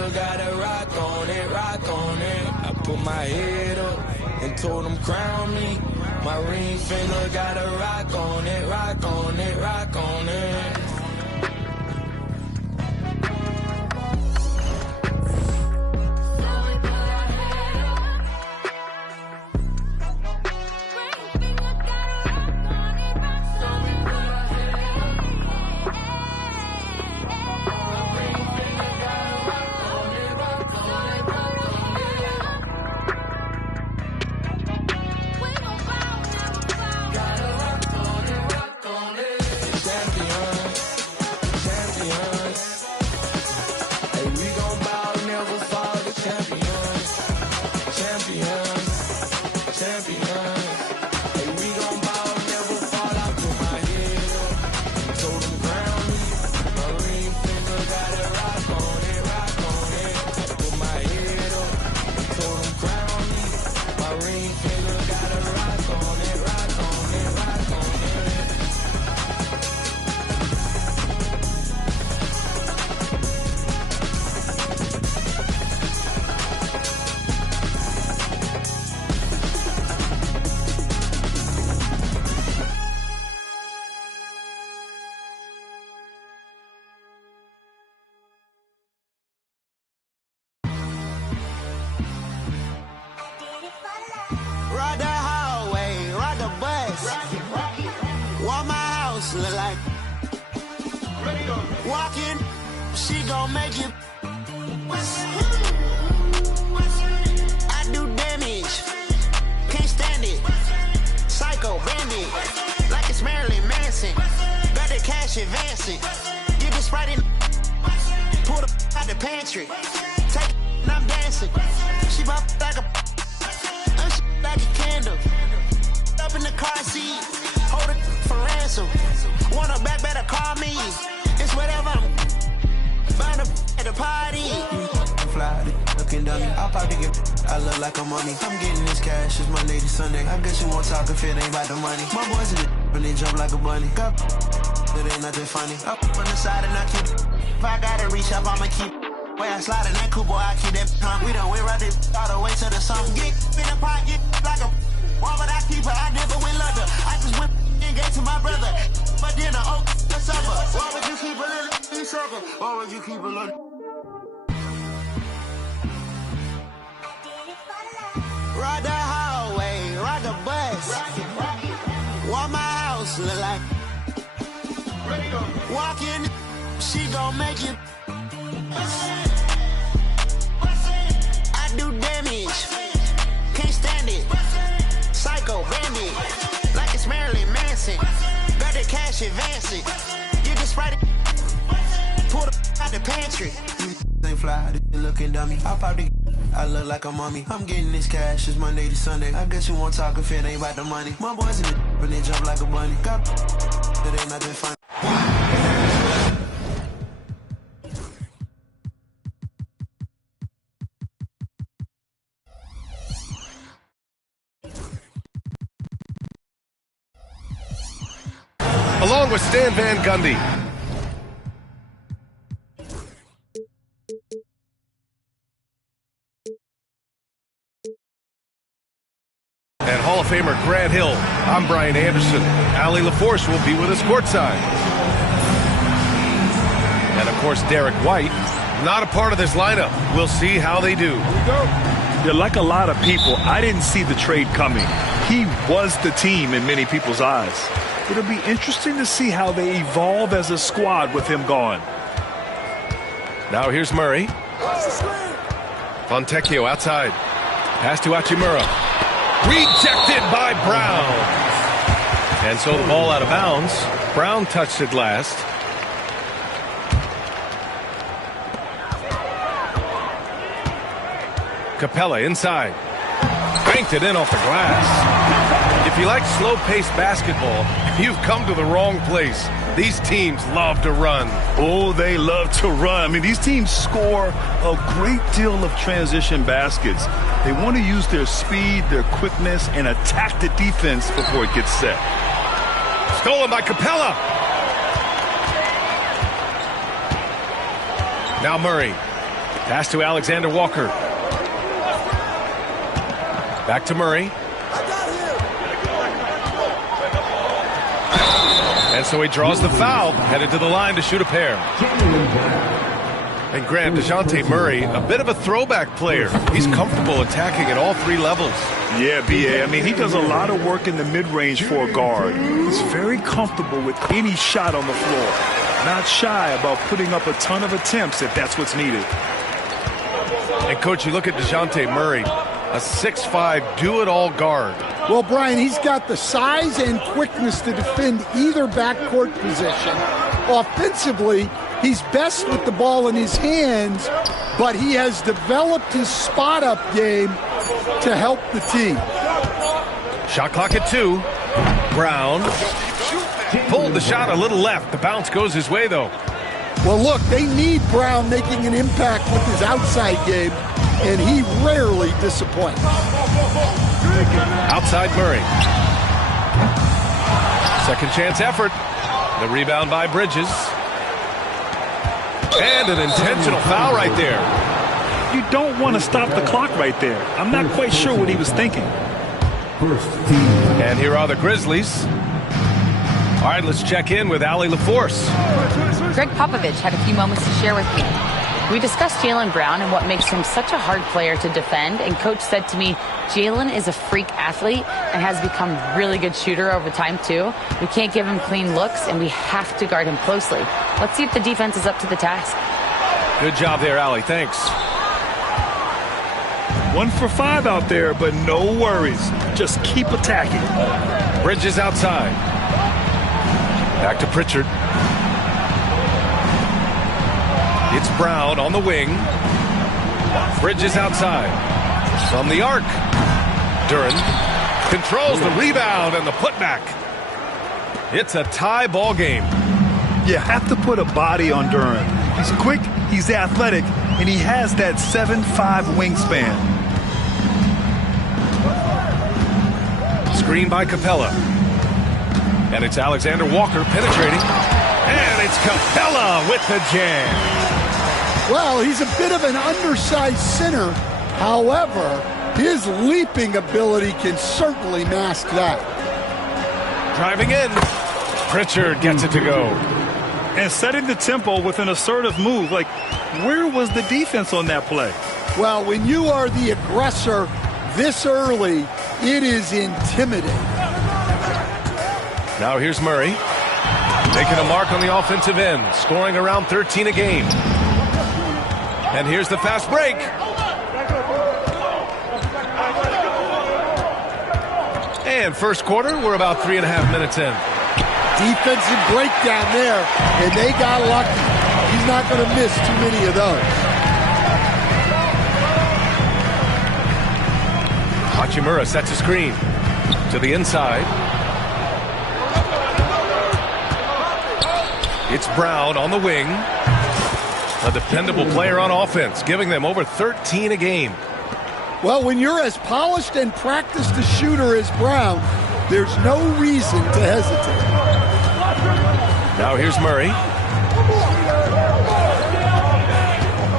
finger got a rock on it, rock on it. I put my head up and told them crown me. My ring finger got a rock on it, rock on it, rock on it. Ride the hallway, ride the bus. What my house look like? Walking, she gon' make you. I do damage, can't stand it. Psycho bandit, like it's Marilyn Manson. Got the cash advancing. Get the Sprite in, pull the out the pantry. Take it, and I'm dancing. She bop like a. Like a candle, up in the car seat, hold it for ransom. Want her back, better call me. It's whatever. Burn at the party. Fly, looking dummy. I'll probably get. I look like a mummy. I'm getting this cash. It's my lady Sunday. I guess you won't talk if it ain't about the money. My boys in the when they jump like a bunny. Got it ain't nothing funny. Up on the side and I keep. If I gotta reach up, I'ma keep. Way I slide in that coupe, boy, I keep that pump. We done went right there all the way to the sun. Get in the pocket like a. Why would I keep her? I never went leather. I just went and gave to my brother. But then the oak the supper. Why would you keep a little sucker? Why would you keep a little? Ride the hallway, ride the bus. What my house look like? Walk in, she gon' make you. I do damage, can't stand it. Psycho bandit, like it's Marilyn Manson. Got the cash advancing. Get the Sprite, pull the out the pantry. Ain't fly, looking dummy. I look like a mummy. I'm getting this cash. It's Monday to Sunday. I guess you won't talk if it ain't about the money. My boys in the when they jump like a bunny. Got it ain't nothing funny. Along with Stan Van Gundy. And Hall of Famer Grant Hill, I'm Brian Anderson. Allie LaForce will be with us courtside. And of course, Derek White, not a part of this lineup. We'll see how they do. Here we go. Yeah, like a lot of people, I didn't see the trade coming. He was the team in many people's eyes. It'll be interesting to see how they evolve as a squad with him gone. Now here's Murray. Fontecchio outside. Pass to Hachimura. Rejected by Brown. And so the ball out of bounds. Brown touched it last. Capella inside. Banked it in off the glass. If you like slow-paced basketball, you've come to the wrong place. These teams love to run. Oh, they love to run. I mean, these teams score a great deal of transition baskets. They want to use their speed, their quickness, and attack the defense before it gets set. Stolen by Capella. Now Murray. Pass to Alexander Walker. Back to Murray. And so he draws the foul, headed to the line to shoot a pair. And Grant, DeJounte Murray, a bit of a throwback player. He's comfortable attacking at all three levels. Yeah, B.A. I mean, he does a lot of work in the mid-range for a guard. He's very comfortable with any shot on the floor. Not shy about putting up a ton of attempts if that's what's needed. And, Coach, you look at DeJounte Murray, a 6'5", do-it-all guard. Well, Brian, he's got the size and quickness to defend either backcourt position. Offensively, he's best with the ball in his hands, but he has developed his spot-up game to help the team. Shot clock at 2. Brown pulled the shot a little left. The bounce goes his way, though. Well, look, they need Brown making an impact with his outside game, and he rarely disappoints. Outside Murray. Second chance effort. The rebound by Bridges. And an intentional foul right there. You don't want to stop the clock right there. I'm not quite sure what he was thinking. And here are the Grizzlies. All right, let's check in with Allie LaForce. Greg Popovich had a few moments to share with me. We discussed Jaylen Brown and what makes him such a hard player to defend, and Coach said to me, Jaylen is a freak athlete and has become a really good shooter over time, too. We can't give him clean looks, and we have to guard him closely. Let's see if the defense is up to the task. Good job there, Allie. Thanks. 1 for 5 out there, but no worries. Just keep attacking. Bridges outside. Back to Pritchard. It's Brown on the wing. Bridges outside. From the arc. Duren controls the rebound and the putback. It's a tie ball game. You have to put a body on Duren. He's quick, he's athletic, and he has that 7'5" wingspan. Screen by Capella. And it's Alexander Walker penetrating. And it's Capella with the jam. Well, he's a bit of an undersized center. However, his leaping ability can certainly mask that. Driving in. Pritchard gets it to go. And setting the tempo with an assertive move. Like, where was the defense on that play? Well, when you are the aggressor this early, it is intimidating. Now here's Murray. Making a mark on the offensive end. Scoring around 13 a game. And here's the fast break. And first quarter, we're about 3.5 minutes in. Defensive breakdown there, and they got lucky. He's not going to miss too many of those. Hachimura sets a screen to the inside. It's Brown on the wing. A dependable player on offense, giving them over 13 a game. Well, when you're as polished and practiced a shooter as Brown, there's no reason to hesitate. Now here's Murray.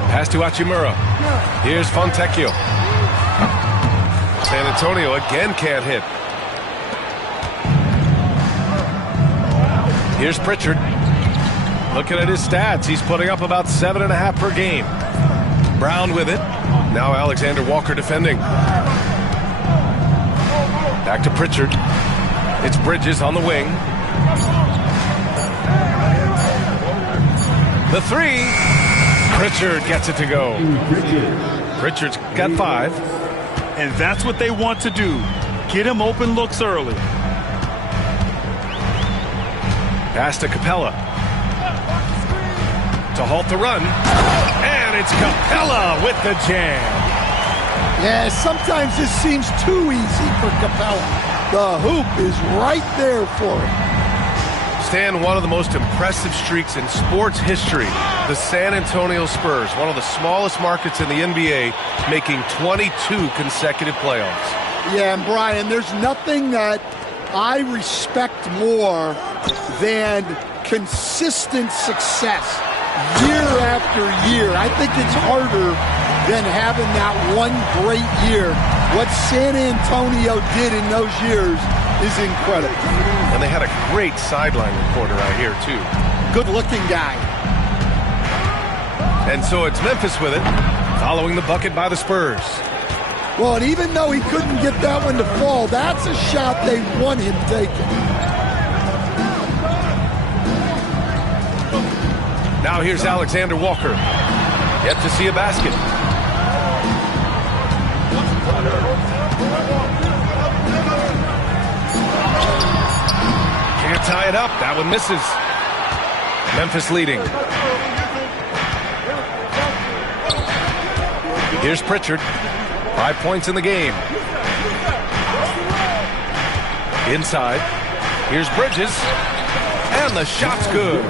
Pass to Hachimura. Here's Fontecchio. San Antonio again can't hit. Here's Pritchard. Looking at his stats, he's putting up about 7.5 per game. Brown with it. Now Alexander Walker defending. Back to Pritchard. It's Bridges on the wing. The three. Pritchard gets it to go. Pritchard's got 5. And that's what they want to do. Get him open looks early. Pass to Capella. To halt the run. And it's Capella with the jam. Yeah, sometimes this seems too easy for Capella. The hoop is right there for him. Stan, one of the most impressive streaks in sports history, the San Antonio Spurs, one of the smallest markets in the NBA, making 22 consecutive playoffs. Yeah, and Brian, there's nothing that I respect more than consistent success. year after year. I think it's harder than having that one great year. What San Antonio did in those years is incredible. And they had a great sideline reporter out here, too. Good-looking guy. And so it's Memphis with it, following the bucket by the Spurs. Well, and even though he couldn't get that one to fall, that's a shot they want him taking. Now here's Alexander Walker. Yet to see a basket. Can't tie it up. That one misses. Memphis leading. Here's Pritchard. 5 points in the game. Inside. Here's Bridges. And the shot's good.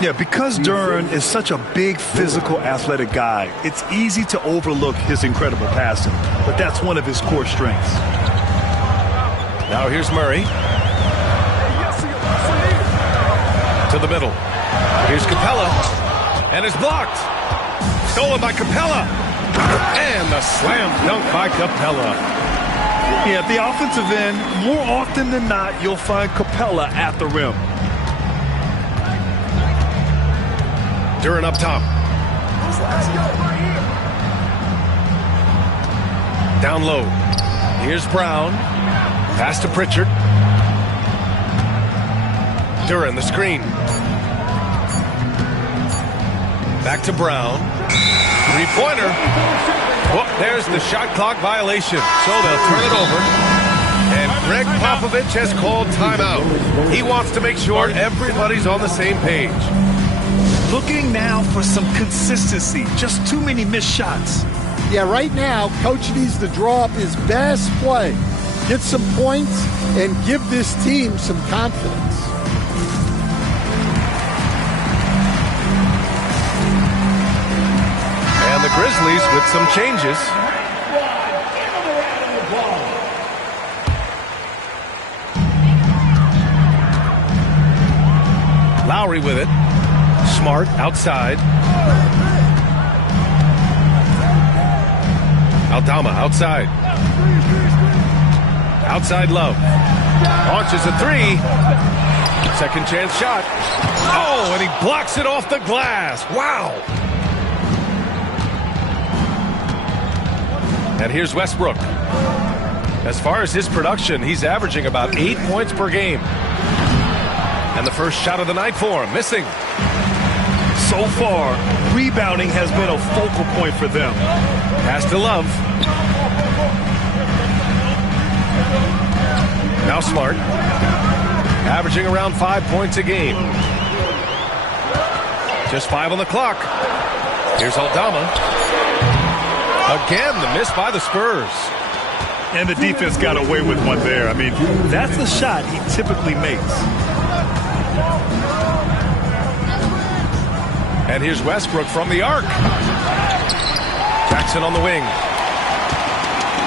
Yeah, because Duren is such a big, physical, athletic guy, it's easy to overlook his incredible passing, but that's one of his core strengths. Now here's Murray. To the middle. Here's Capella. And it's blocked. Stolen by Capella. And the slam dunk by Capella. Yeah, at the offensive end, more often than not, you'll find Capella at the rim. Duren up top. Down low. Here's Brown. Pass to Pritchard. Duren, the screen. Back to Brown. Three-pointer. Oh, there's the shot clock violation. So they'll turn it over. And Greg Popovich has called timeout. He wants to make sure everybody's on the same page. Looking now for some consistency. Just too many missed shots. Yeah, right now, Coach needs to draw up his best play, get some points, and give this team some confidence. And the Grizzlies with some changes. Lowry with it. Smart outside. Aldama outside. Outside Love. Launches a three. Second chance shot. Oh, and he blocks it off the glass. Wow. And here's Westbrook. As far as his production, he's averaging about 8 points per game. And the first shot of the night for him, missing. So far, rebounding has been a focal point for them. Pass to Love. Now Smart. Averaging around 5 points a game. Just 5 on the clock. Here's Aldama. Again, the miss by the Spurs. And the defense got away with one there. I mean, that's the shot he typically makes. And here's Westbrook from the arc. Jackson on the wing.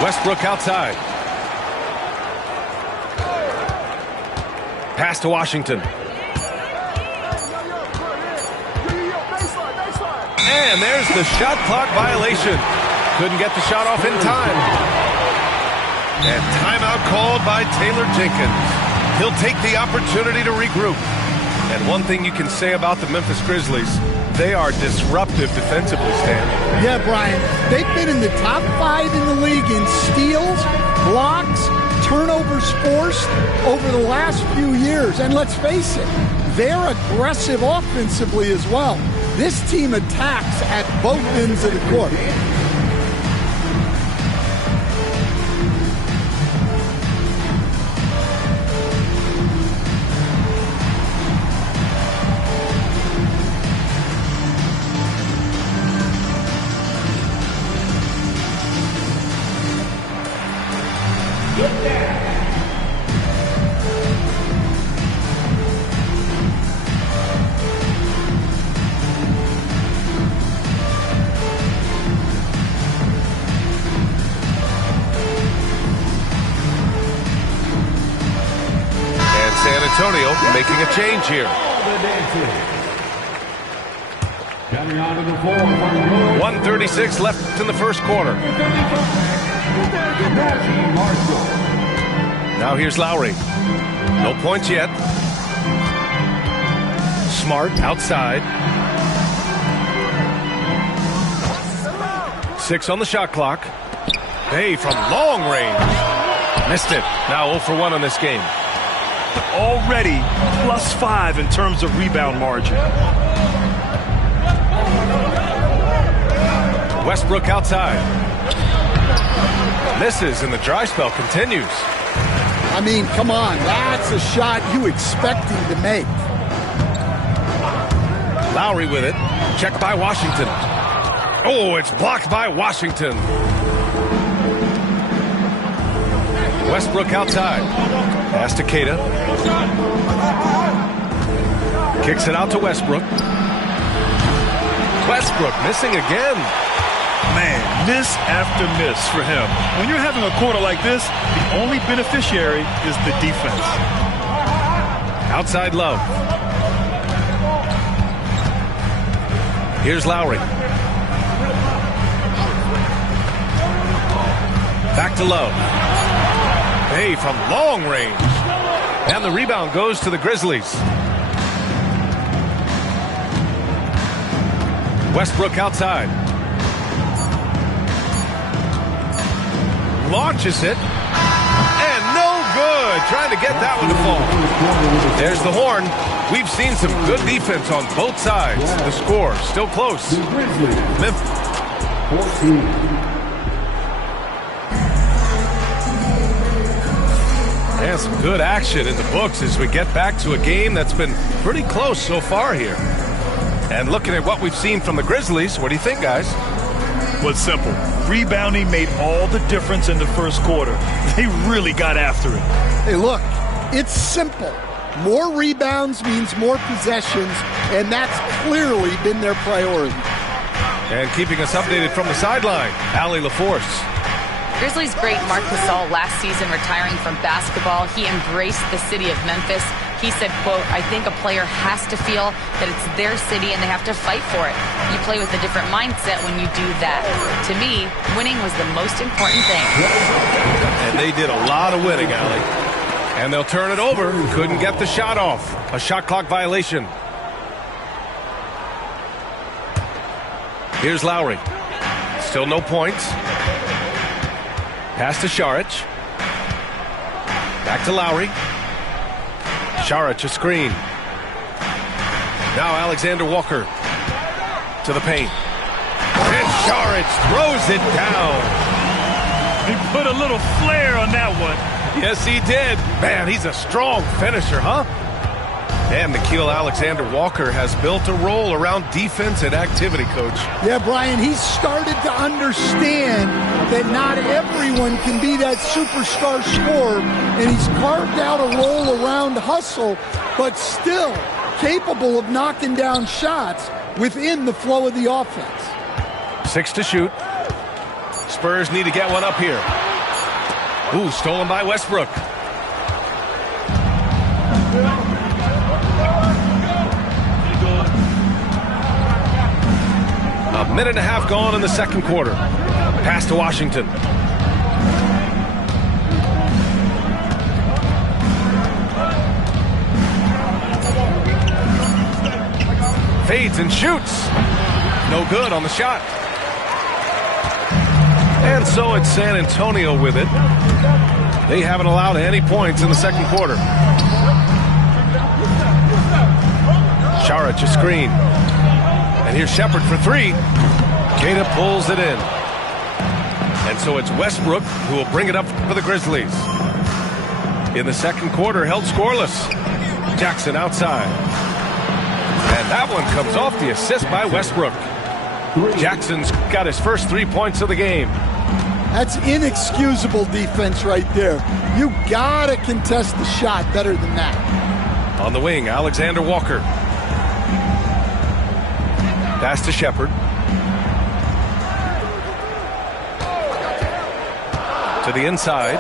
Westbrook outside. Pass to Washington. And there's the shot clock violation. Couldn't get the shot off in time. And timeout called by Taylor Jenkins. He'll take the opportunity to regroup. And one thing you can say about the Memphis Grizzlies, they are disruptive defensively, Stan. Yeah, Brian. They've been in the top 5 in the league in steals, blocks, turnovers forced over the last few years. And let's face it, they're aggressive offensively as well. This team attacks at both ends of the court. San Antonio making a change here. 1:36 left in the first quarter. Now here's Lowry. No points yet. Smart outside. 6 on the shot clock. Hey, from long range. Missed it. Now 0 for 1 on this game. Already +5 in terms of rebound margin. Westbrook outside. Misses, and the dry spell continues. I mean, come on. That's a shot you expect him to make. Lowry with it. Checked by Washington. Oh, it's blocked by Washington. Westbrook outside. Pass to Keita. Kicks it out to Westbrook. Westbrook missing again. Man, miss after miss for him. When you're having a quarter like this, the only beneficiary is the defense. Outside Love. Here's Lowry. Back to Love. Hey, from long range. And the rebound goes to the Grizzlies. Westbrook outside. Launches it. And no good. Trying to get that one to fall. There's the horn. We've seen some good defense on both sides. The score still close. Memphis. And some good action in the books as we get back to a game that's been pretty close so far here. And looking at what we've seen from the Grizzlies, what do you think, guys? Well, it's simple. Rebounding made all the difference in the first quarter. They really got after it. Hey, look, it's simple. More rebounds means more possessions, and that's clearly been their priority. And keeping us updated from the sideline, Allie LaForce. Grizzlies great Marc Gasol last season retiring from basketball. He embraced the city of Memphis. He said, quote, "I think a player has to feel that it's their city and they have to fight for it. You play with a different mindset when you do that. To me, winning was the most important thing." And they did a lot of winning, Allie. And they'll turn it over. Couldn't get the shot off. A shot clock violation. Here's Lowry. Still no points. Pass to Šarić. Back to Lowry. Šarić a screen. Now Alexander Walker to the paint. And Šarić throws it down. He put a little flair on that one. Yes, he did. Man, he's a strong finisher, huh? And Nickeil Alexander-Walker has built a role around defense and activity, Coach. Yeah, Brian, he's started to understand that not everyone can be that superstar scorer, and he's carved out a role around hustle, but still capable of knocking down shots within the flow of the offense. 6 to shoot. Spurs need to get one up here. Ooh, stolen by Westbrook. A minute and a half gone in the second quarter. Pass to Washington. Fades and shoots. No good on the shot. And so it's San Antonio with it. They haven't allowed any points in the second quarter. Šarić a screen. And here's Shepherd for 3. Keita pulls it in. And so it's Westbrook who will bring it up for the Grizzlies. In the second quarter, held scoreless. Jackson outside. And that one comes off the assist by Westbrook. Jackson's got his first 3 points of the game. That's inexcusable defense right there. You gotta contest the shot better than that. On the wing, Alexander Walker. Pass to Shepherd. To the inside.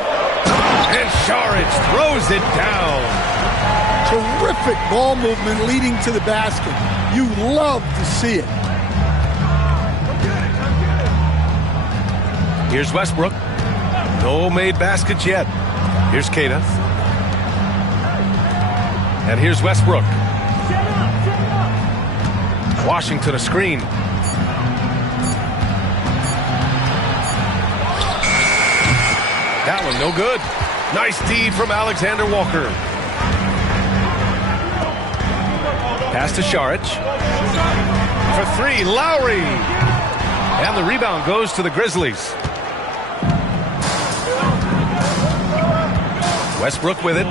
And Šarić throws it down. Terrific ball movement leading to the basket. You love to see it. Here's Westbrook. No made baskets yet. Here's Keita. And here's Westbrook. Washington a screen. That one no good. Nice D from Alexander Walker. Pass to Šarić. For three, Lowry. And the rebound goes to the Grizzlies. Westbrook with it.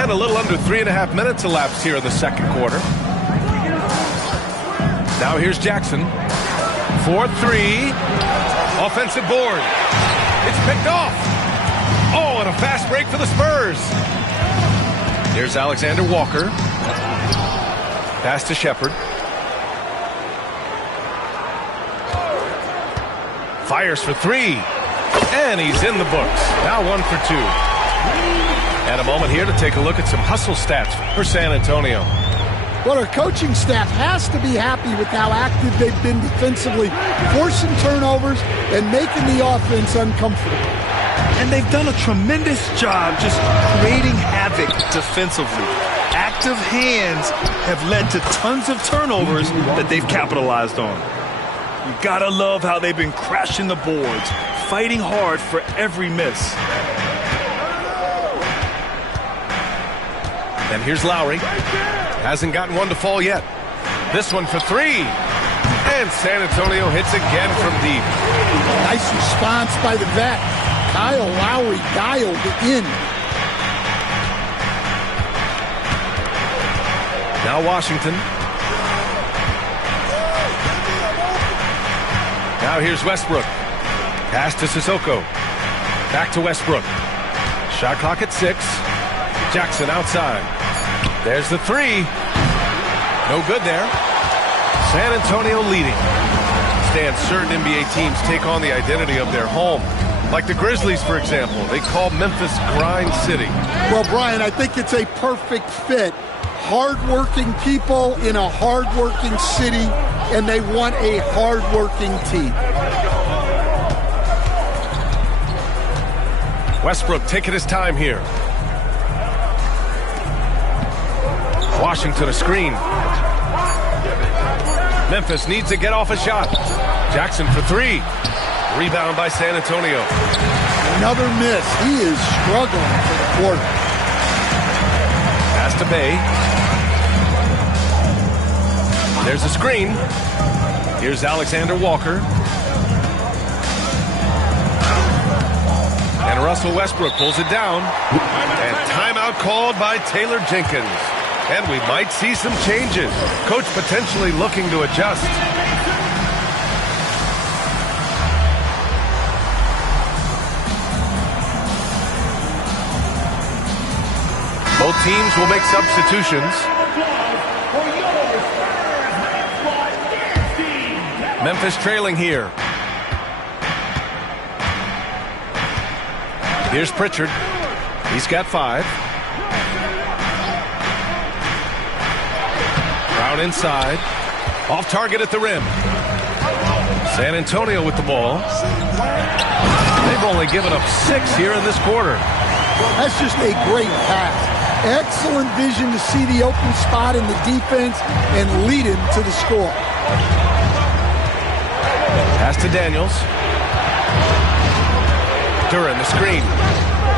And a little under 3.5 minutes elapsed here in the second quarter. Now here's Jackson. 4-3. Offensive board. It's picked off. Oh, and a fast break for the Spurs. Here's Alexander Walker. Pass to Shepherd. Fires for three. And he's in the books. Now 1 for 2. And a moment here to take a look at some hustle stats for San Antonio. Well, our coaching staff has to be happy with how active they've been defensively, forcing turnovers and making the offense uncomfortable. And they've done a tremendous job just creating havoc defensively. Active hands have led to tons of turnovers that they've capitalized on. You gotta love how they've been crashing the boards, fighting hard for every miss. And here's Lowry. Hasn't gotten one to fall yet. This one for three. And San Antonio hits again from deep. Nice response by the vet. Kyle Lowry dialed in. Now Washington. Now here's Westbrook. Pass to Sissoko. Back to Westbrook. Shot clock at 6. Jackson outside. There's the three. No good there. San Antonio leading. Stan, certain NBA teams take on the identity of their home. Like the Grizzlies, for example. They call Memphis Grind City. Well, Brian, I think it's a perfect fit. Hard-working people in a hard-working city, and they want a hard-working team. Westbrook taking his time here. Washington a screen. Memphis needs to get off a shot. Jackson for three. Rebound by San Antonio. Another miss. He is struggling for the quarter. Pass to Bay. There's a screen. Here's Alexander Walker. And Russell Westbrook pulls it down. And timeout called by Taylor Jenkins. And we might see some changes. Coach potentially looking to adjust. Both teams will make substitutions. Memphis trailing here. Here's Pritchard. He's got 5. Brown inside. Off target at the rim. San Antonio with the ball. They've only given up 6 here in this quarter. That's just a great pass. Excellent vision to see the open spot in the defense and lead him to the score. Pass to Daniels. Duran the screen.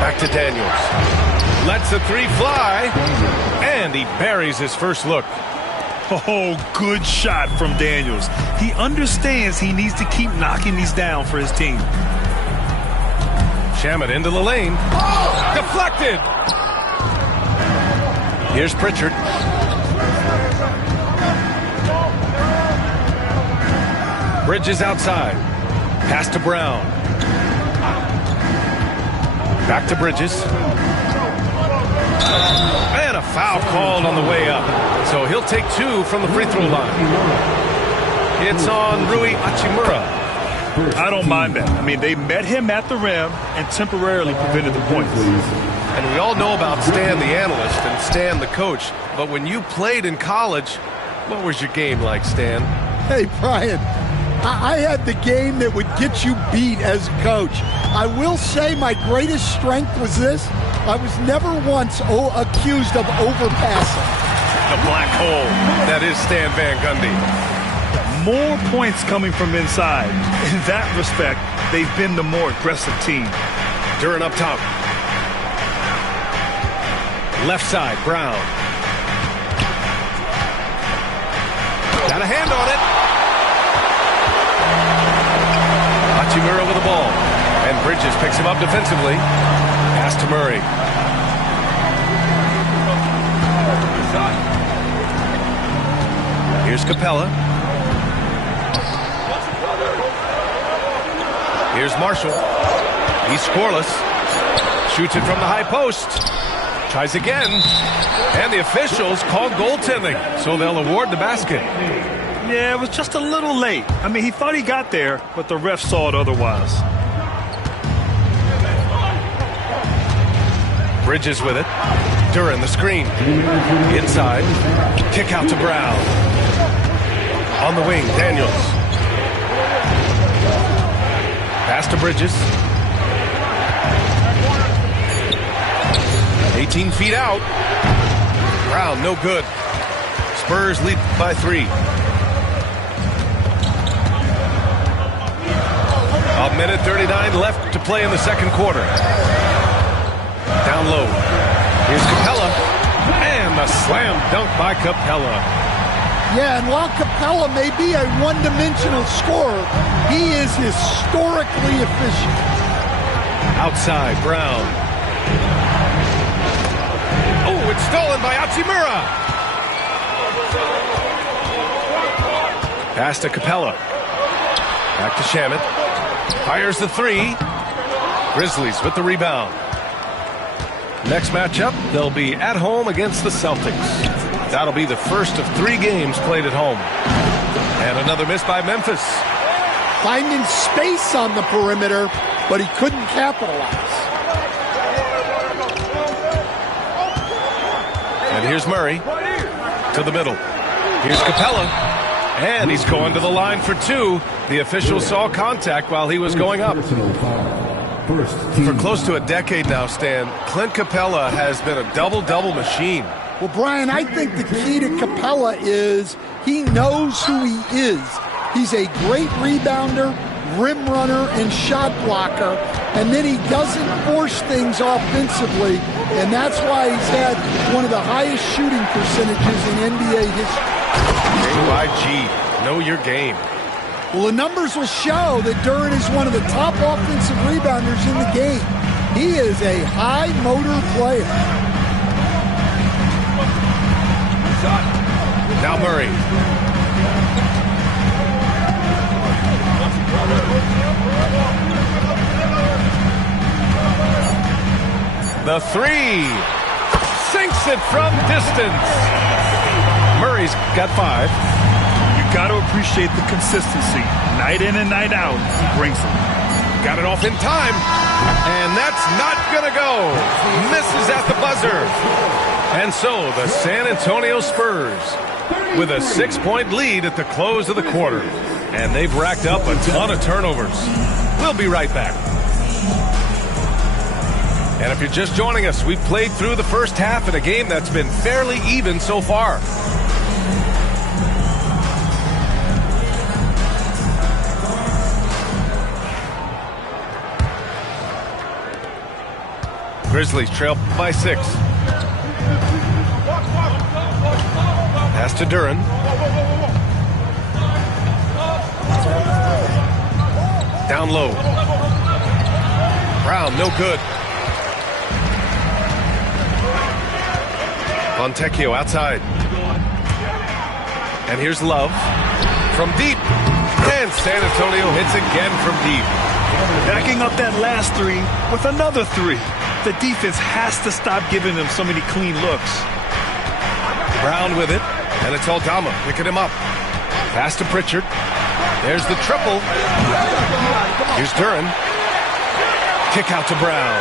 Back to Daniels. Lets the three fly. And he buries his first look. Oh, good shot from Daniels. He understands he needs to keep knocking these down for his team. Shamet into the lane. Deflected. Here's Pritchard. Bridges outside. Pass to Brown. Back to Bridges. And a foul called on the way up. So he'll take 2 from the free throw line. It's on Rui Hachimura. I don't mind that. I mean, they met him at the rim and temporarily prevented the points. And we all know about Stan the analyst and Stan the coach. But when you played in college, what was your game like, Stan? Hey, Brian, I had the game that would get you beat as a coach. I will say my greatest strength was this. I was never once accused of overpassing. The black hole that is Stan Van Gundy. More points coming from inside. In that respect, they've been the more aggressive team. Duren up top. Left side, Brown. Got a hand on it. Hachimura with the ball. And Bridges picks him up defensively. Pass to Murray. Here's Capella. Here's Marshall. He's scoreless. Shoots it from the high post. Tries again. And the officials call goaltending, so they'll award the basket. Yeah, it was just a little late. I mean, he thought he got there, but the ref saw it otherwise. Bridges with it. Duren the screen. Inside. Kick out to Brown. On the wing, Daniels. Pass to Bridges. 18 feet out. Brown, no good. Spurs lead by 3. A minute 39 left to play in the second quarter. Down low. Here's Capella. And the slam dunk by Capella. Yeah, and while Capella may be a one-dimensional scorer, he is historically efficient. Outside, Brown. Oh, it's stolen by Hachimura. Pass to Capella. Back to Shamet. Fires the 3. Grizzlies with the rebound. Next matchup, they'll be at home against the Celtics. That'll be the first of 3 games played at home. And another miss by Memphis. Finding space on the perimeter, but he couldn't capitalize. And here's Murray to the middle. Here's Capella. And he's going to the line for 2. The officials saw contact while he was going up. For close to a decade now, Stan, Clint Capella has been a double-double machine. Well, Brian, I think the key to Capella is he knows who he is. He's a great rebounder, rim runner, and shot blocker, and then he doesn't force things offensively, and that's why he's had one of the highest shooting percentages in NBA history. G. Know your game. Well, the numbers will show that Duren is one of the top offensive rebounders in the game. He is a high motor player. Now Murray. The 3. Sinks it from distance. Murray's got 5. You got to appreciate the consistency. Night in and night out, he brings it. Got it off in time. And that's not going to go. Misses at the buzzer. And so the San Antonio Spurs with a 6-point lead at the close of the quarter. And they've racked up a ton of turnovers. We'll be right back. And if you're just joining us, we've played through the first half in a game that's been fairly even so far. Grizzlies trail by 6. Pass to Duren. Down low. Brown, no good. Fontecchio outside. And here's Love from deep. And San Antonio hits again from deep. Backing up that last 3 with another 3. The defense has to stop giving them so many clean looks. Brown with it. And it's Aldama picking him up. Pass to Pritchard. There's the triple. Here's Duren. Kick out to Brown.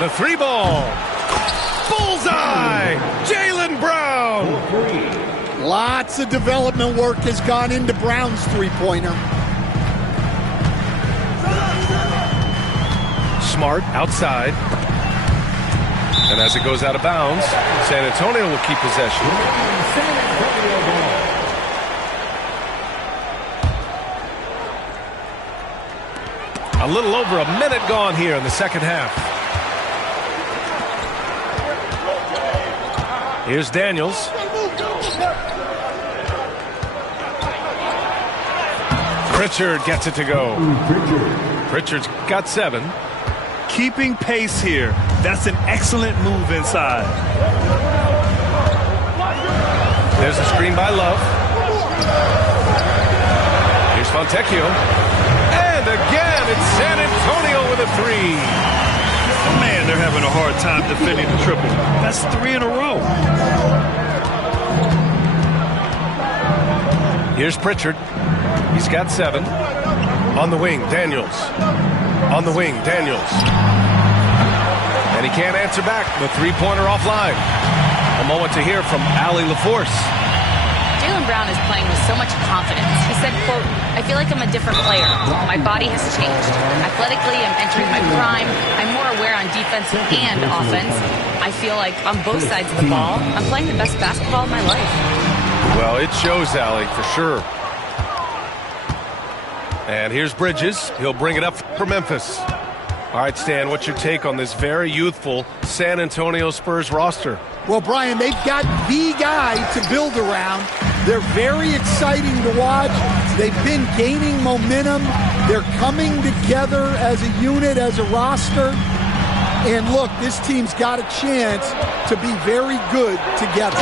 The 3 ball. Bullseye! Jaylen Brown! Lots of development work has gone into Brown's three-pointer. Smart outside. And as it goes out of bounds, San Antonio will keep possession. A little over a minute gone here in the second half. Here's Daniels. Pritchard gets it to go. Pritchard's got 7. Keeping pace here. That's an excellent move inside. There's a screen by Love. Here's Fontecchio. And again, it's San Antonio with a 3. Man, they're having a hard time defending the triple. That's 3 in a row. Here's Pritchard. He's got 7. On the wing, Daniels. On the wing, Daniels. And he can't answer back. The three-pointer offline. A moment to hear from Allie LaForce. Jaylen Brown is playing with so much confidence. He said, quote, "I feel like I'm a different player. My body has changed. Athletically, I'm entering my prime. I'm more aware on defense and offense. I feel like on both sides of the ball, I'm playing the best basketball of my life." Well, it shows, Allie, for sure. And here's Bridges. He'll bring it up for Memphis. All right, Stan, what's your take on this very youthful San Antonio Spurs roster? Well, Brian, they've got the guy to build around. They're very exciting to watch. They've been gaining momentum. They're coming together as a unit, as a roster. And look, this team's got a chance to be very good together.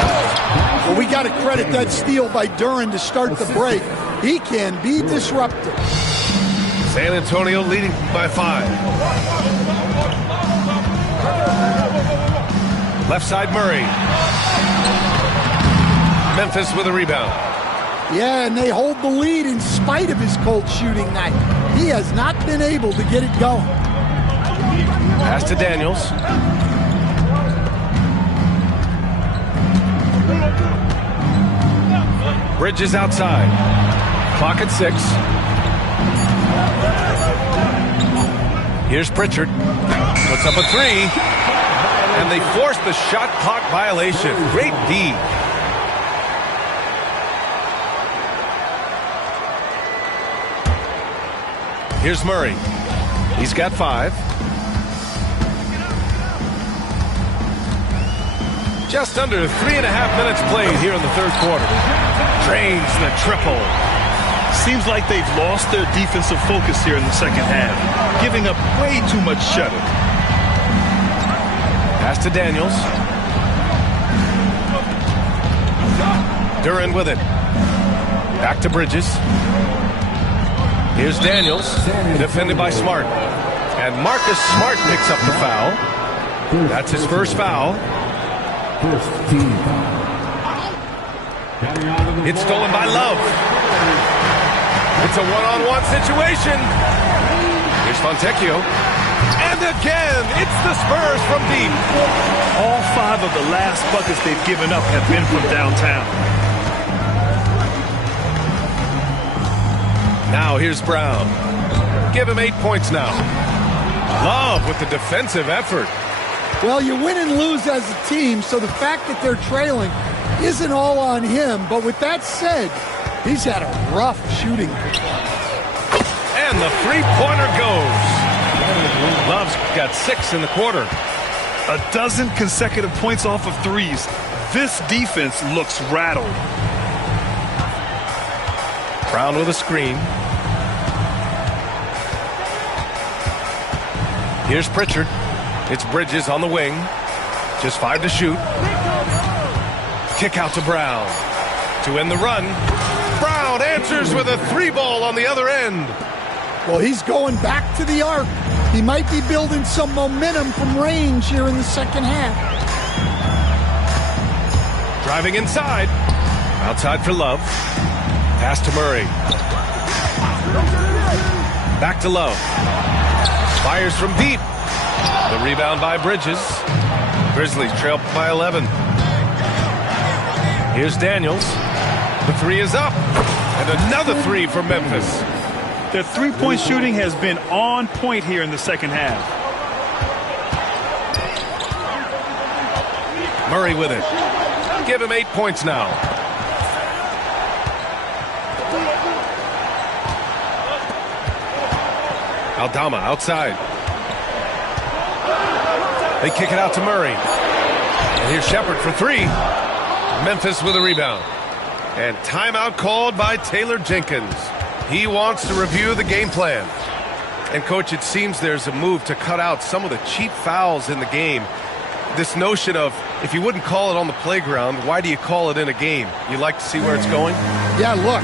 Well, we got to credit that steal by Duren to start the break. He can be disruptive. San Antonio leading by 5. Left side, Murray. Memphis with a rebound. Yeah, and they hold the lead in spite of his cold shooting night. He has not been able to get it going. Pass to Daniels. Bridges outside. Clock at 6. Here's Pritchard. Puts up a 3. And they force the shot clock violation. Great D. Here's Murray. He's got 5. Just under 3.5 minutes played here in the third quarter. Drains the triple. Seems like they've lost their defensive focus here in the second half, giving up way too much shuttle. Pass to Daniels. Duren with it. Back to Bridges. Here's Daniels, defended by Smart. And Marcus Smart picks up the foul. That's his first foul. It's stolen by Love. It's a one-on-one situation. Here's Fontecchio. And again, it's the Spurs from deep. All 5 of the last buckets they've given up have been from downtown. Now here's Brown. Give him 8 points now. Love with the defensive effort. Well, you win and lose as a team, so the fact that they're trailing isn't all on him. But with that said, he's had a rough shooting performance. And the three-pointer goes. Love's got 6 in the quarter. 12 consecutive points off of threes. This defense looks rattled. Brown with a screen. Here's Pritchard. It's Bridges on the wing. Just 5 to shoot. Kick out to Brown. To end the run. Brown answers with a 3-ball on the other end. Well, he's going back to the arc. He might be building some momentum from range here in the second half. Driving inside. Outside for Love. Pass to Murray. Back to Love. Fires from deep. The rebound by Bridges. Grizzlies trail by 11. Here's Daniels. The three is up. And another three for Memphis. Their three-point shooting has been on point here in the second half. Murray with it. Give him 8 points now. Aldama outside. They kick it out to Murray. And here's Shepard for three. Memphis with a rebound. And timeout called by Taylor Jenkins. He wants to review the game plan. And, Coach, it seems there's a move to cut out some of the cheap fouls in the game. This notion of, if you wouldn't call it on the playground, why do you call it in a game? You like to see where it's going? Yeah, look,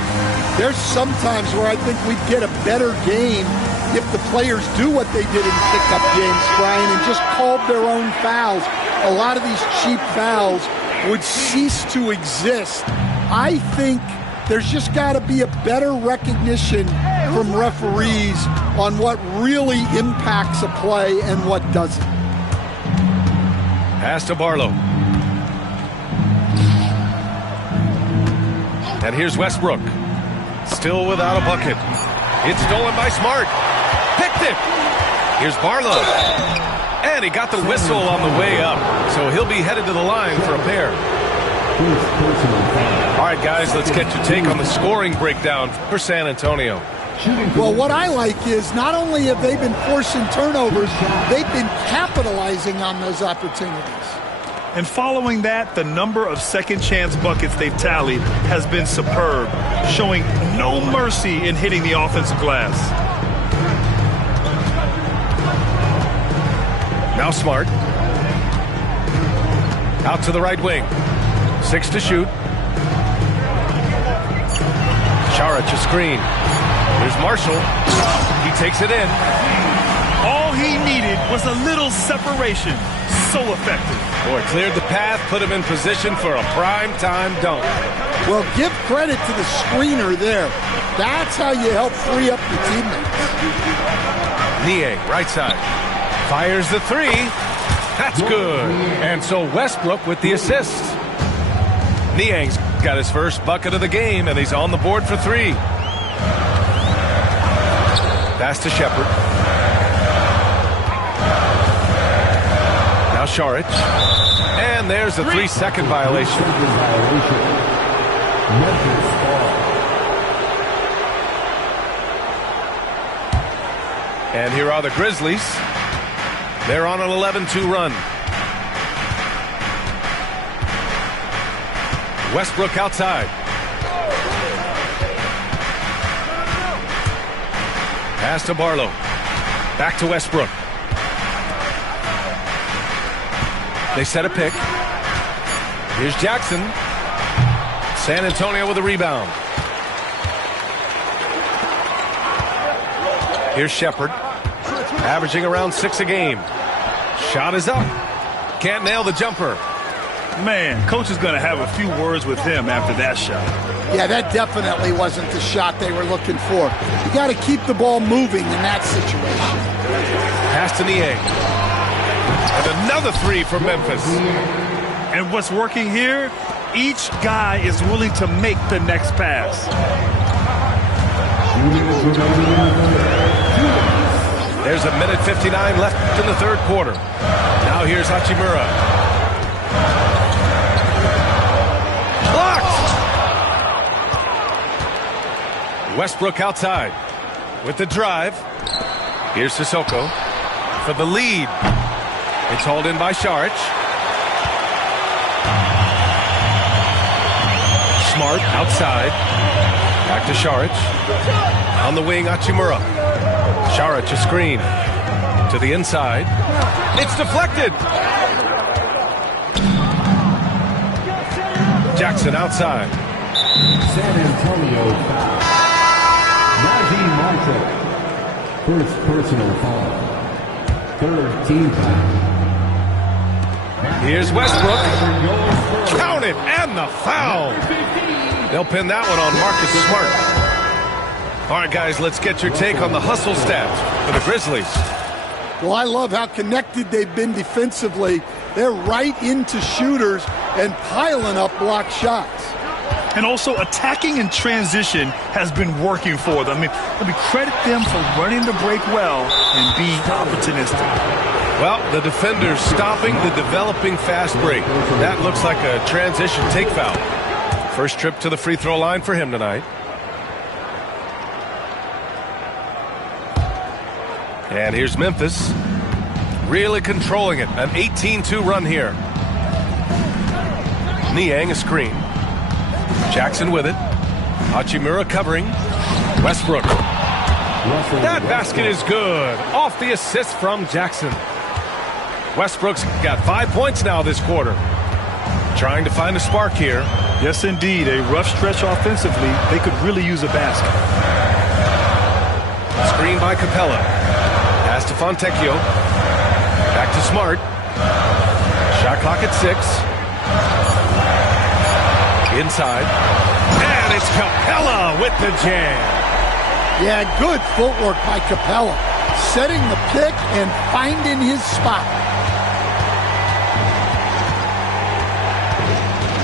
there's some times where I think we'd get a better game if the players do what they did in pickup games, Brian, and just called their own fouls. A lot of these cheap fouls would cease to exist. I think there's just got to be a better recognition from referees on what really impacts a play and what doesn't. Pass to Barlow. And here's Westbrook. Still without a bucket. It's stolen by Smart. Picked it. Here's Barlow. And he got the whistle on the way up. So he'll be headed to the line for a pair. All right, guys, let's get your take on the scoring breakdown for San Antonio. Well, what I like is not only have they been forcing turnovers, they've been capitalizing on those opportunities. And following that, the number of second-chance buckets they've tallied has been superb, showing no mercy in hitting the offensive glass. Now Smart. Out to the right wing. 6 to shoot. Charic a screen. Here's Marshall. He takes it in. All he needed was a little separation. So effective. Boy, cleared the path, put him in position for a prime-time dunk. Well, give credit to the screener there. That's how you help free up your teammates. Nie, right side. Fires the three. That's good. And so Westbrook with the assist. Niang's got his first bucket of the game, and he's on the board for three. Pass to Shepard. Now Charic. And there's a 3-second violation. And here are the Grizzlies. They're on an 11-2 run. Westbrook outside. Pass to Barlow. Back to Westbrook. They set a pick. Here's Jackson. San Antonio with a rebound. Here's Shepard. Averaging around 6 a game. Shot is up. Can't nail the jumper. Man, coach is going to have a few words with him after that shot. Yeah, that definitely wasn't the shot they were looking for. You got to keep the ball moving in that situation. Pass to Nie. And another three for Memphis. And what's working here? Each guy is willing to make the next pass. There's a minute 59 left in the third quarter. Now here's Hachimura. Blocked! Westbrook outside with the drive. Here's Sissoko for the lead. It's hauled in by Charic. Smart outside. Back to Charic. On the wing, Hachimura. Charic a screen to the inside. It's deflected. Jackson outside. San Antonio foul. Marzo. First personal foul. Third team foul. Here's Westbrook. Count it, and the foul. They'll pin that one on Marcus Smart. All right, guys, let's get your take on the hustle stats for the Grizzlies. Well, I love how connected they've been defensively. They're right into shooters and piling up block shots. And also attacking in transition has been working for them. I mean, credit them for running the break well and being opportunistic. Well, the defender's stopping the developing fast break. That looks like a transition take foul. First trip to the free throw line for him tonight. And here's Memphis. Really controlling it. An 18-2 run here. Niang a screen. Jackson with it. Hachimura covering. Westbrook. That basket is good. Off the assist from Jackson. Westbrook's got 5 points now this quarter. Trying to find a spark here. Yes, indeed. A rough stretch offensively. They could really use a basket. Screen by Capella. Pass to Fontecchio. Back to Smart. Shot clock at 6. Inside. And it's Capella with the jam. Yeah, good footwork by Capella. Setting the pick and finding his spot.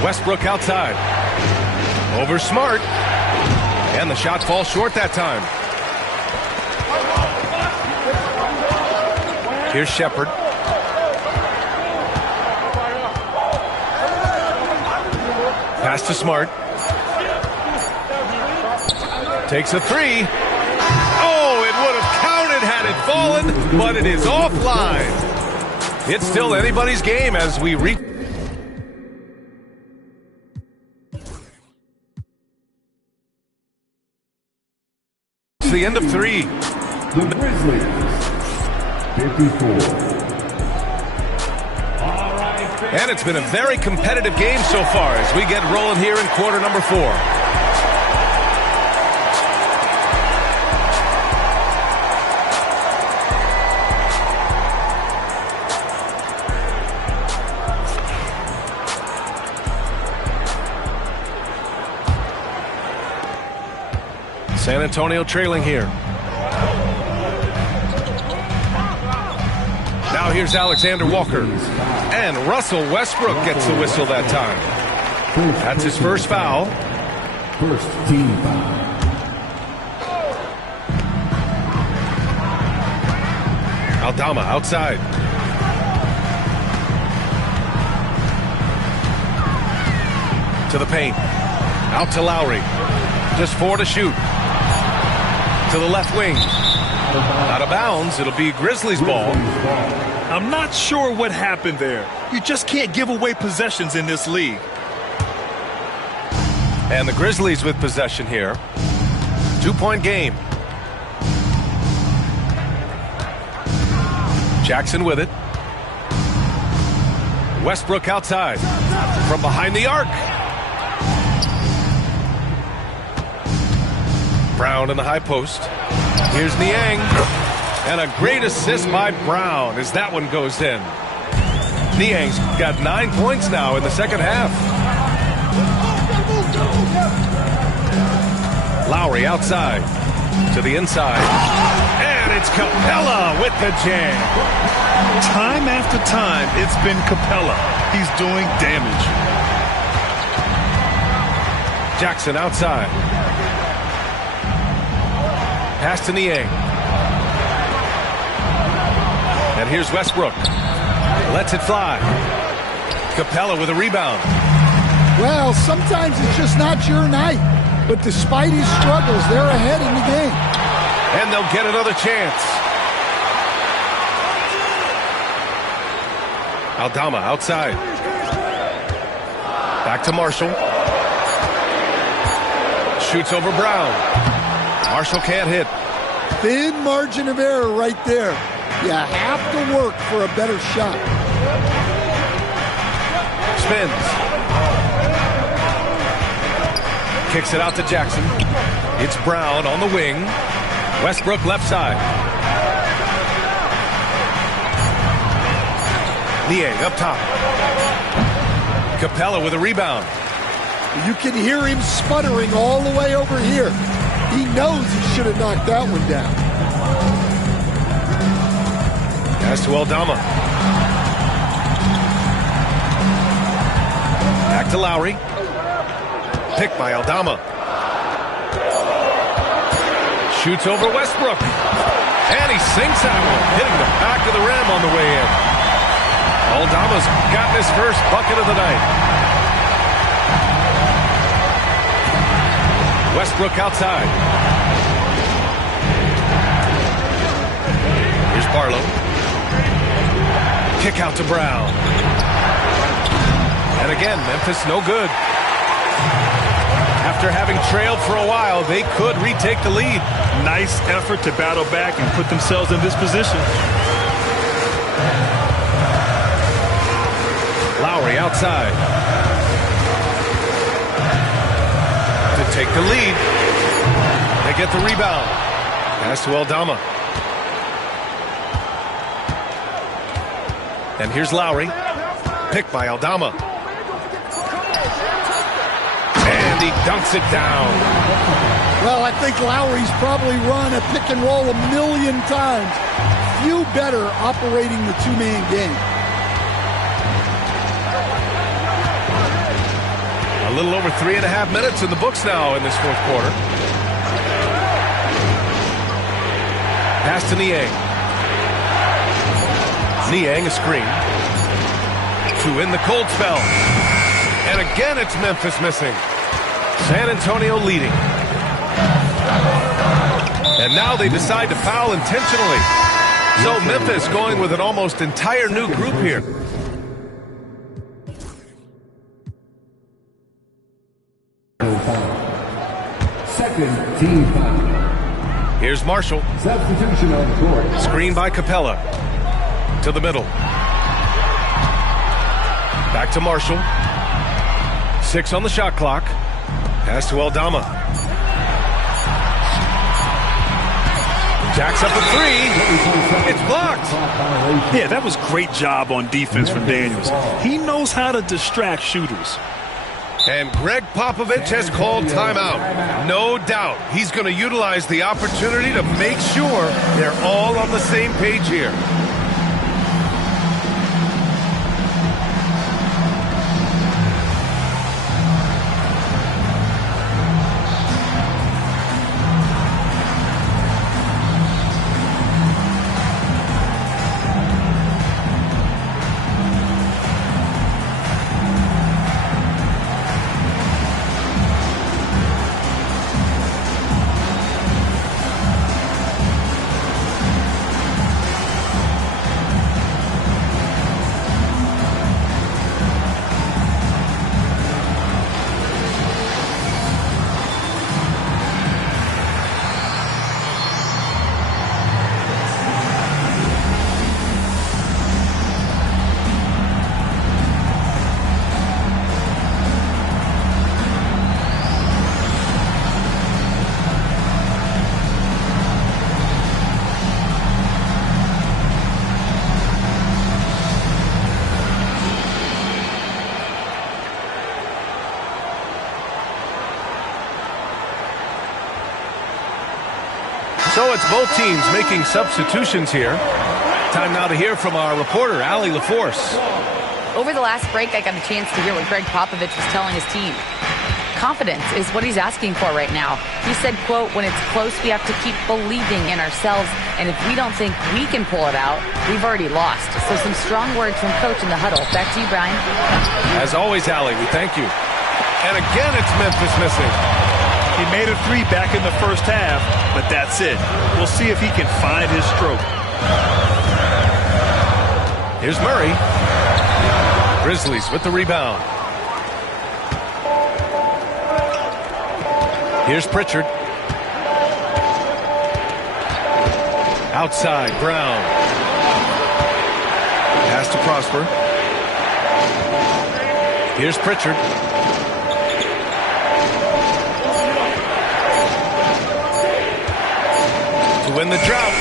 Westbrook outside. Over Smart. And the shot falls short that time. Here's Shepherd. Pass to Smart. Takes a three. Oh, it would have counted had it fallen, but it is offline. It's still anybody's game as we reach the end of 3. The Grizzlies, 54. And it's been a very competitive game so far as we get rolling here in quarter number 4. San Antonio trailing here. Now here's Alexander Walker. And Russell Westbrook gets the whistle that time. That's his first foul. First team foul. Aldama outside. To the paint. Out to Lowry. Just 4 to shoot. To the left wing. Out of bounds. It'll be Grizzlies ball. I'm not sure what happened there. You just can't give away possessions in this league. And the Grizzlies with possession here. 2-point game. Jackson with it. Westbrook outside. From behind the arc. Brown in the high post. Here's Niang. And a great assist by Brown as that one goes in. Niang's got 9 points now in the second half. Lowry outside. To the inside. And it's Capella with the jam. Time after time, it's been Capella. He's doing damage. Jackson outside. Pass to Niang. And here's Westbrook. Lets it fly. Capella with a rebound. Well, sometimes it's just not your night. But despite his struggles, they're ahead in the game. And they'll get another chance. Aldama outside. Back to Marshall. Shoots over Brown. Marshall can't hit. Thin margin of error right there. You have to work for a better shot. Spins. Kicks it out to Jackson. It's Brown on the wing. Westbrook left side. Niang up top. Capella with a rebound. You can hear him sputtering all the way over here. He knows he should have knocked that one down. Pass to Aldama. Back to Lowry. Picked by Aldama. Shoots over Westbrook. And he sinks that one, hitting the back of the rim on the way in. Aldama's gotten his first bucket of the night. Westbrook outside. Here's Barlow. Kick out to Brown. And again, Memphis no good. After having trailed for a while, they could retake the lead. Nice effort to battle back and put themselves in this position. Lowry outside. To take the lead. They get the rebound. Pass to Aldama. And here's Lowry. Picked by Aldama. And he dunks it down. Well, I think Lowry's probably run a pick and roll a million times. Few better operating the two-man game. A little over 3.5 minutes in the books now in this fourth quarter. Pass to Niang. Niang a screen. To in the cold spell. And again it's Memphis missing. San Antonio leading. And now they decide to foul intentionally. So Memphis going with an almost entire new group here. Second team foul. Here's Marshall. Substitution on the court. Screen by Capella. To the middle. Back to Marshall. 6 on the shot clock. Pass to Aldama. Jacks up a 3. It's blocked. Yeah, that was great job on defense from Daniels. He knows how to distract shooters. And Greg Popovich has called timeout. No doubt he's going to utilize the opportunity to make sure they're all on the same page here. So it's both teams making substitutions here. Time now to hear from our reporter, Allie LaForce. Over the last break, I got a chance to hear what Greg Popovich was telling his team. Confidence is what he's asking for right now. He said, quote, when it's close, we have to keep believing in ourselves, and if we don't think we can pull it out, we've already lost. So some strong words from Coach in the huddle. Back to you, Brian. As always, Allie, we thank you. And again, it's Memphis missing. He made a 3 back in the first half, but that's it. We'll see if he can find his stroke. Here's Murray. Grizzlies with the rebound. Here's Pritchard. Outside, Brown. Pass to Prosper. Here's Pritchard. To win the drought.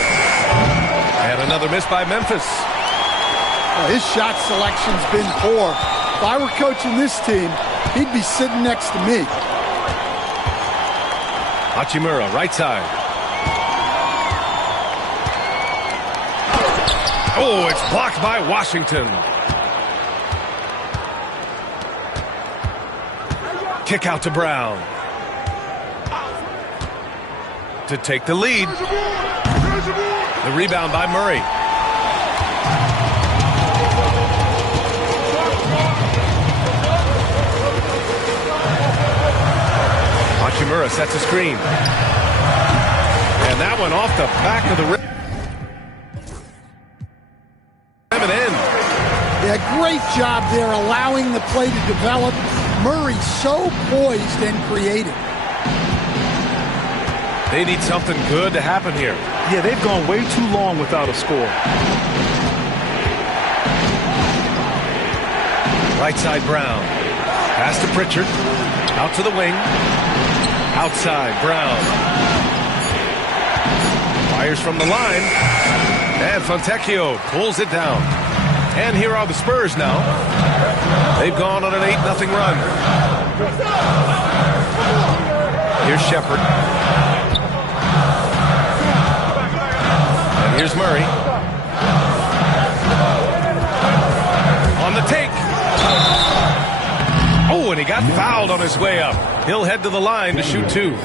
And another miss by Memphis. Well, his shot selection's been poor. If I were coaching this team, he'd be sitting next to me. Hachimura, right side. Oh, it's blocked by Washington. Kick out to Brown. To take the lead. The rebound by Murray. Hachimura sets a screen. And that one off the back of the rim and in. Yeah, great job there allowing the play to develop. Murray so poised and creative. They need something good to happen here. Yeah, they've gone way too long without a score. Right side Brown. Pass to Pritchard. Out to the wing. Outside Brown. Fires from the line. And Fontecchio pulls it down. And here are the Spurs now. They've gone on an 8-0 run. Here's Shepherd. And here's Murray. On the take. Oh, and he got fouled on his way up. He'll head to the line to shoot two.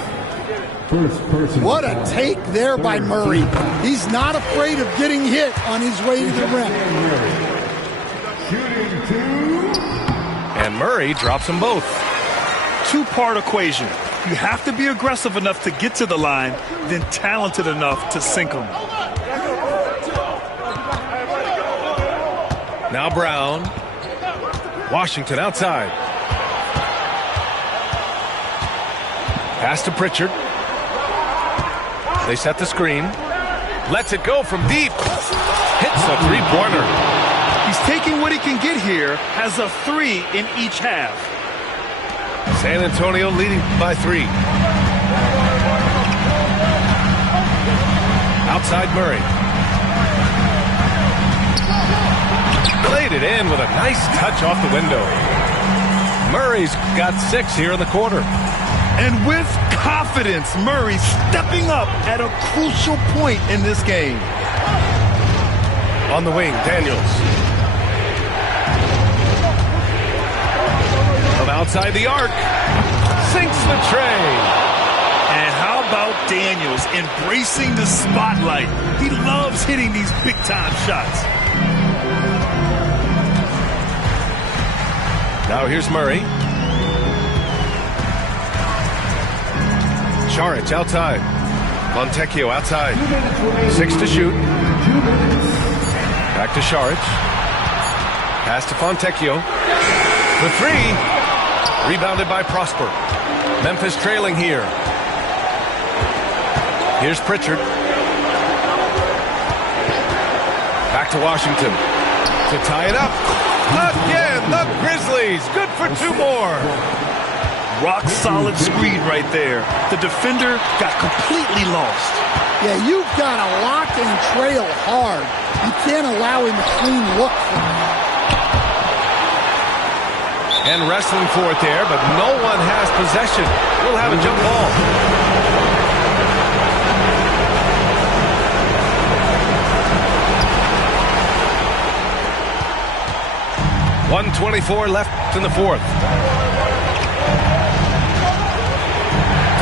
What a take there by Murray. He's not afraid of getting hit on his way to the rim. And Murray drops them both. Two-part equation. You have to be aggressive enough to get to the line, then talented enough to sink them. Now Brown. Washington outside. Pass to Pritchard. They set the screen. Lets it go from deep. Hits a three-pointer. He's taking what he can get here, has a 3 in each half. San Antonio leading by 3. Outside Murray. Played it in with a nice touch off the window. Murray's got 6 here in the quarter. And with confidence, Murray stepping up at a crucial point in this game. On the wing, Daniels. From outside the arc. Sinks the tray. And how about Daniels embracing the spotlight? He loves hitting these big-time shots. Now here's Murray. Charic outside. Fontecchio outside. 6 to shoot. Back to Charic. Pass to Fontecchio. The 3. Rebounded by Prosper. Memphis trailing here. Here's Pritchard. Back to Washington. To tie it up. Again, the Grizzlies. Good for 2 more. Rock solid screen right there. The defender got completely lost. Yeah, you've got to lock and trail hard. You can't allow him a clean look from that. And wrestling for it there, but no one has possession. We'll have a jump ball. .124 left in the fourth.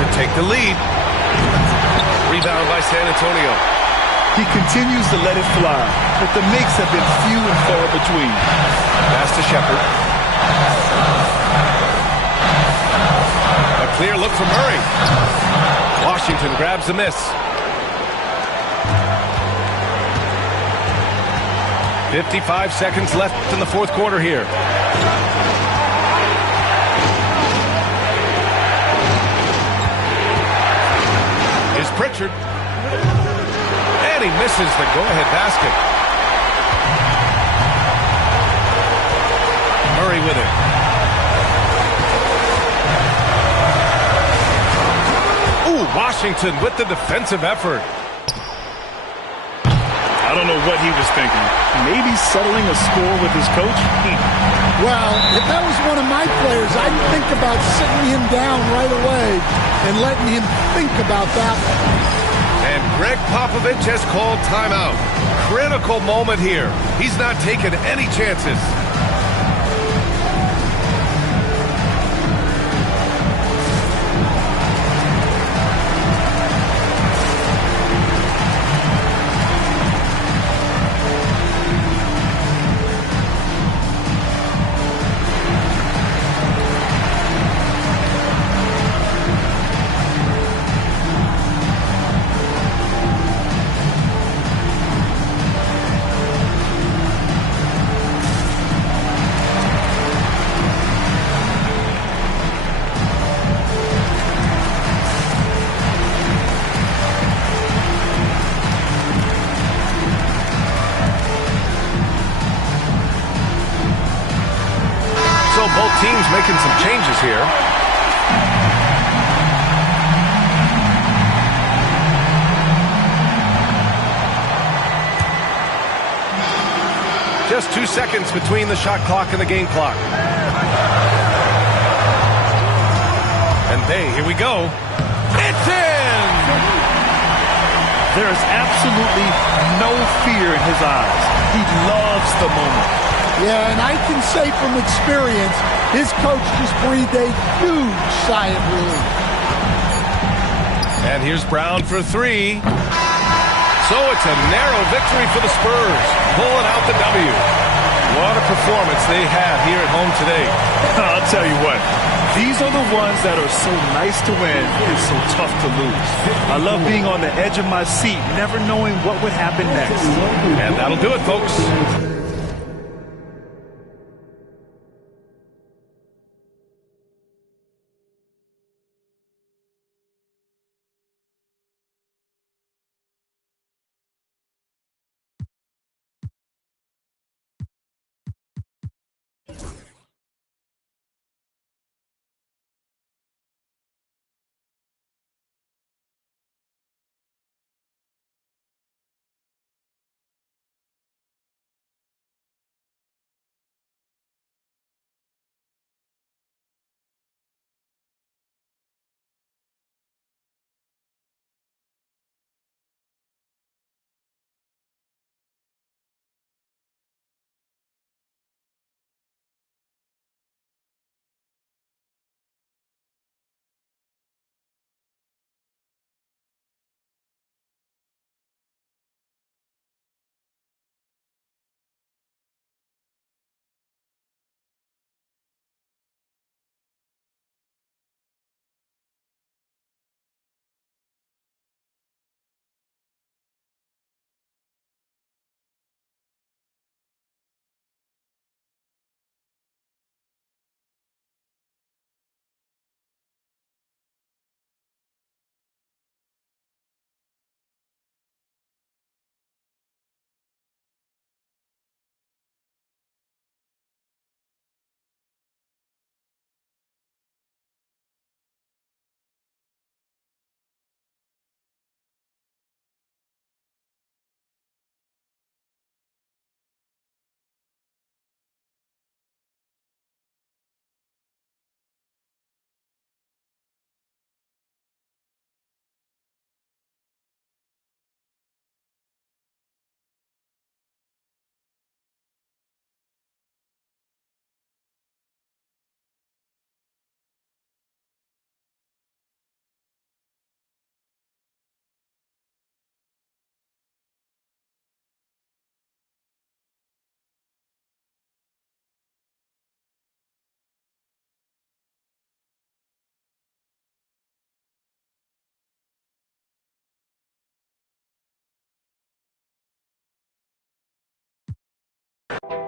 To take the lead. Rebound by San Antonio. He continues to let it fly, but the makes have been few and far between. Pass to Shepherd. A clear look for Murray. Washington grabs the miss. 55 seconds left in the fourth quarter here. Here's Pritchard. And he misses the go-ahead basket. Murray with it. Ooh, Washington with the defensive effort. I don't know what he was thinking. Maybe settling a score with his coach? Well, if that was one of my players, I'd think about sitting him down right away and letting him think about that one. And Greg Popovich has called timeout. Critical moment here. He's not taking any chances. team's making some changes here. Just 2 seconds between the shot clock and the game clock. And hey, here we go. It's in! There is absolutely no fear in his eyes. He loves the moment. Yeah, and I can say from experience, his coach just breathed a huge sigh of relief. And here's Brown for 3. So it's a narrow victory for the Spurs, pulling out the W. What a performance they had here at home today. I'll tell you what, these are the ones that are so nice to win and so tough to lose. I love being on the edge of my seat, never knowing what would happen next. And that'll do it, folks.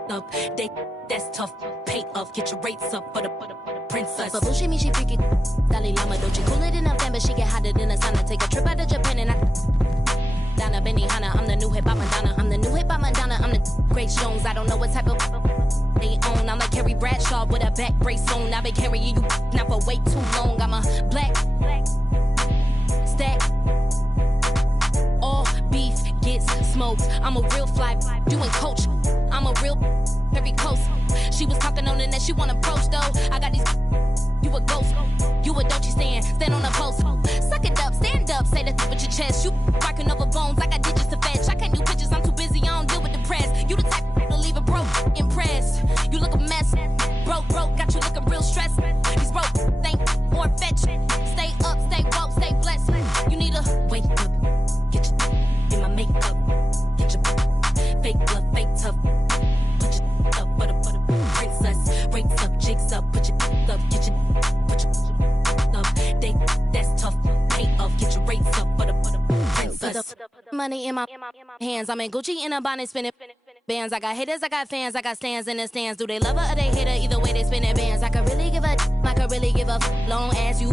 Up, that's tough. Pay up, get your rates up for the princess. But bullshit me, she freaky. Dalai Lama, don't you cool it in a fan, but she get hotter than a sauna. Take a trip out to Japan and Donna Benihana, I'm the new hip hop Madonna. I'm the new hip hop Madonna. I'm the Grace Jones. I don't know what type of they own. I'm like Carrie Bradshaw with a back brace on. I've been carrying you now for way too long. I'm a black stack. All beef gets smoked. I'm a real fly. Doing coach. I'm a real very close. She was talking on the net, she want approach though. I got these, you a ghost, you a don't you stand on a post. Suck it up, stand up, say that with your chest. You barking over bones, I got digits to fetch. I can't do pictures, I'm too busy, I don't deal with the press. You the type to leave it broke, impressed. You look a mess, broke, got you looking real stressed. These broke, think or fetch. Stay up, stay woke, stay blessed. You need to wake up, get your in my makeup, get your fake blood, fake tough. Rates up, jigs up, put your up, get your up. That's tough. Pay up, get your rates up, put princess. Money in my hands, I'm in Gucci in a bonnet, spinning bands. I got haters, I got fans, I got stands in the stands. Do they love her or they hate her? Either way, they spinning bands. I could really give a, I could really give a, long as you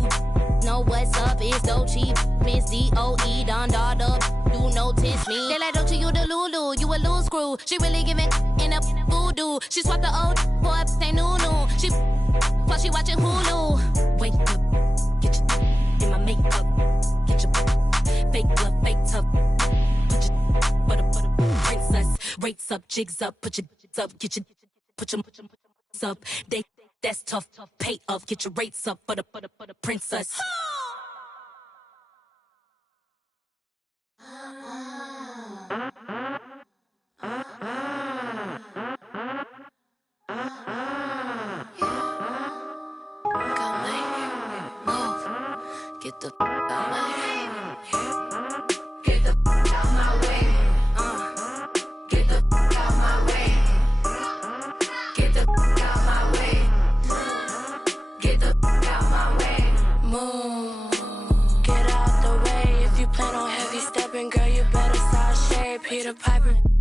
know what's up. It's Dolce, Miss D-O-E, Don Dada. You notice me. They like Dolce, you the Lulu, you a loose screw. She really giving in a food. voodoo. She swapped the old boy, they new. She while she watching Hulu. Wake up, get your in my makeup. Get your fake love, fake tough. Put your butter, princess. Rates up, jigs up, put your up, get your put your up. They that's tough, pay up, get your rates up, butter, princess. Get the out my way. Get the out my way. Get the out my way. Get the out my way. Get the out my way. Move. Get out the way. If you plan on heavy stepping, girl, you better start shape. Peter Piper.